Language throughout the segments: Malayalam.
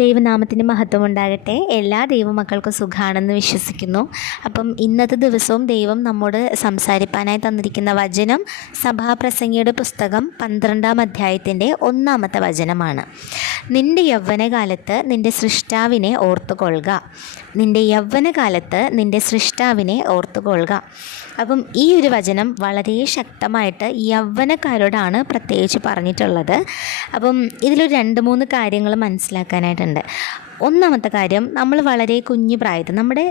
ദൈവനാമത്തിൻ്റെ മഹത്വം ഉണ്ടാകട്ടെ. എല്ലാ ദൈവമക്കൾക്കും സുഖാണെന്ന് വിശ്വസിക്കുന്നു. അപ്പം ഇന്നത്തെ ദിവസവും ദൈവം നമ്മോട് സംസാരിപ്പാനായി തന്നിരിക്കുന്ന വചനം സഭാപ്രസംഗിയുടെ പുസ്തകം 12-ാം അധ്യായത്തിൻ്റെ 1-ാമത്തെ വചനമാണ്. നിൻ്റെ യൗവനകാലത്ത് നിൻ്റെ സൃഷ്ടാവിനെ ഓർത്തുകൊള്ളുക. നിൻ്റെ യൗവനകാലത്ത് നിൻ്റെ സൃഷ്ടാവിനെ ഓർത്തുകൊള്ളുക. അപ്പം ഈ ഒരു വചനം വളരെ ശക്തമായിട്ട് യൗവനക്കാരോടാണ് പ്രത്യേകിച്ച് പറഞ്ഞിട്ടുള്ളത്. അപ്പം ഇതിലൊരു 2-3 കാര്യങ്ങൾ മനസ്സിലാക്കാനായിട്ടുണ്ട്. ഒന്നാമത്തെ കാര്യം, നമ്മൾ വളരെ കുഞ്ഞു പ്രായത്തിൽ നമ്മുടെ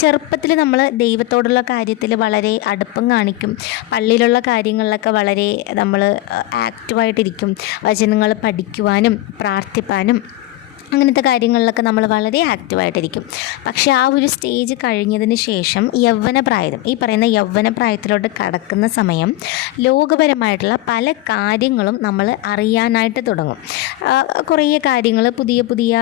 ചെറുപ്പത്തിൽ നമ്മൾ ദൈവത്തോടുള്ള കാര്യത്തിൽ വളരെ അടുപ്പം കാണിക്കും. പള്ളിയിലുള്ള കാര്യങ്ങളിലൊക്കെ വളരെ നമ്മൾ ആക്റ്റീവായിട്ടിരിക്കും. വചനങ്ങൾ പഠിക്കുവാനും പ്രാർത്ഥിപ്പാനും അങ്ങനത്തെ കാര്യങ്ങളിലൊക്കെ നമ്മൾ വളരെ ആക്റ്റീവായിട്ടിരിക്കും. പക്ഷേ ആ ഒരു സ്റ്റേജ് കഴിഞ്ഞതിന് ശേഷം യൗവനപ്രായം, ഈ പറയുന്ന യൗവനപ്രായത്തിലോട്ട് കടക്കുന്ന സമയം ലോകപരമായിട്ടുള്ള പല കാര്യങ്ങളും നമ്മൾ അറിയാനായിട്ട് തുടങ്ങും. കുറേ കാര്യങ്ങൾ, പുതിയ പുതിയ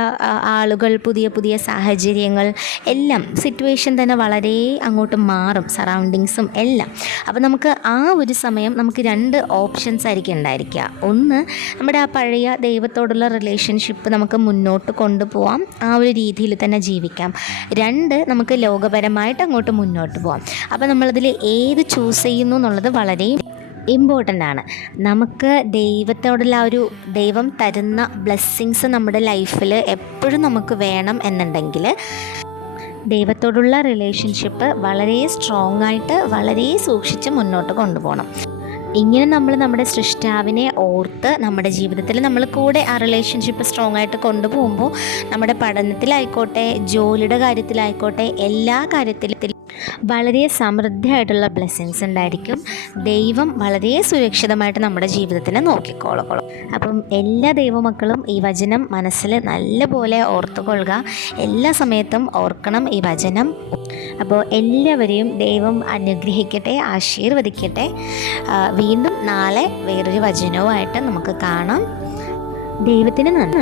ആളുകൾ, പുതിയ പുതിയ സാഹചര്യങ്ങൾ എല്ലാം, സിറ്റുവേഷൻ തന്നെ വളരെ അങ്ങോട്ട് മാറും, സറൗണ്ടിങ്സും എല്ലാം. അപ്പോൾ നമുക്ക് ആ ഒരു സമയം നമുക്ക് 2 ഓപ്ഷൻസ് ആയിരിക്കും ഉണ്ടായിരിക്കുക. ഒന്ന്, നമ്മുടെ ആ പഴയ ദൈവത്തോടുള്ള റിലേഷൻഷിപ്പ് നമുക്ക് മുന്നോട്ട് കൊണ്ടുപോകാം, ആ ഒരു രീതിയിൽ തന്നെ ജീവിക്കാം. 2, നമുക്ക് ലോകപരമായിട്ട് അങ്ങോട്ട് മുന്നോട്ട് പോകാം. അപ്പോൾ നമ്മളതിൽ ഏത് ചൂസ് ചെയ്യുന്നു എന്നുള്ളത് വളരെ ഇമ്പോർട്ടൻ്റ് ആണ്. നമുക്ക് ദൈവത്തോടുള്ള ആ ഒരു ദൈവം തരുന്ന ബ്ലെസ്സിങ്സ് നമ്മുടെ ലൈഫിൽ എപ്പോഴും നമുക്ക് വേണം എന്നുണ്ടെങ്കിൽ ദൈവത്തോടുള്ള റിലേഷൻഷിപ്പ് വളരെ സ്ട്രോങ് ആയിട്ട് വളരെ സൂക്ഷിച്ച് മുന്നോട്ട് കൊണ്ടുപോകണം. ഇങ്ങനെ നമ്മൾ നമ്മുടെ സൃഷ്ടാവിനെ ഓർത്ത് നമ്മുടെ ജീവിതത്തിൽ നമ്മൾ കൂടെ ആ റിലേഷൻഷിപ്പ് സ്ട്രോങ് ആയിട്ട് കൊണ്ടുപോകുമ്പോൾ നമ്മുടെ പഠനത്തിലായിക്കോട്ടെ, ജോലിയുടെ കാര്യത്തിലായിക്കോട്ടെ, എല്ലാ കാര്യത്തിലും വളരെ സമൃദ്ധിയായിട്ടുള്ള ബ്ലെസ്സിങ്സ് ഉണ്ടായിരിക്കും. ദൈവം വളരെ സുരക്ഷിതമായിട്ട് നമ്മുടെ ജീവിതത്തിനെ നോക്കിക്കോളും. അപ്പം എല്ലാ ദൈവമക്കളും ഈ വചനം മനസ്സിൽ നല്ലപോലെ ഓർത്തുകൊള്ളുക. എല്ലാ സമയത്തും ഓർക്കണം ഈ വചനം. അപ്പോൾ എല്ലാവരെയും ദൈവം അനുഗ്രഹിക്കട്ടെ, ആശീർവദിക്കട്ടെ. വീണ്ടും നാളെ വേറൊരു വചനവുമായിട്ട് നമുക്ക് കാണാം. ദൈവത്തിന് നന്ദി.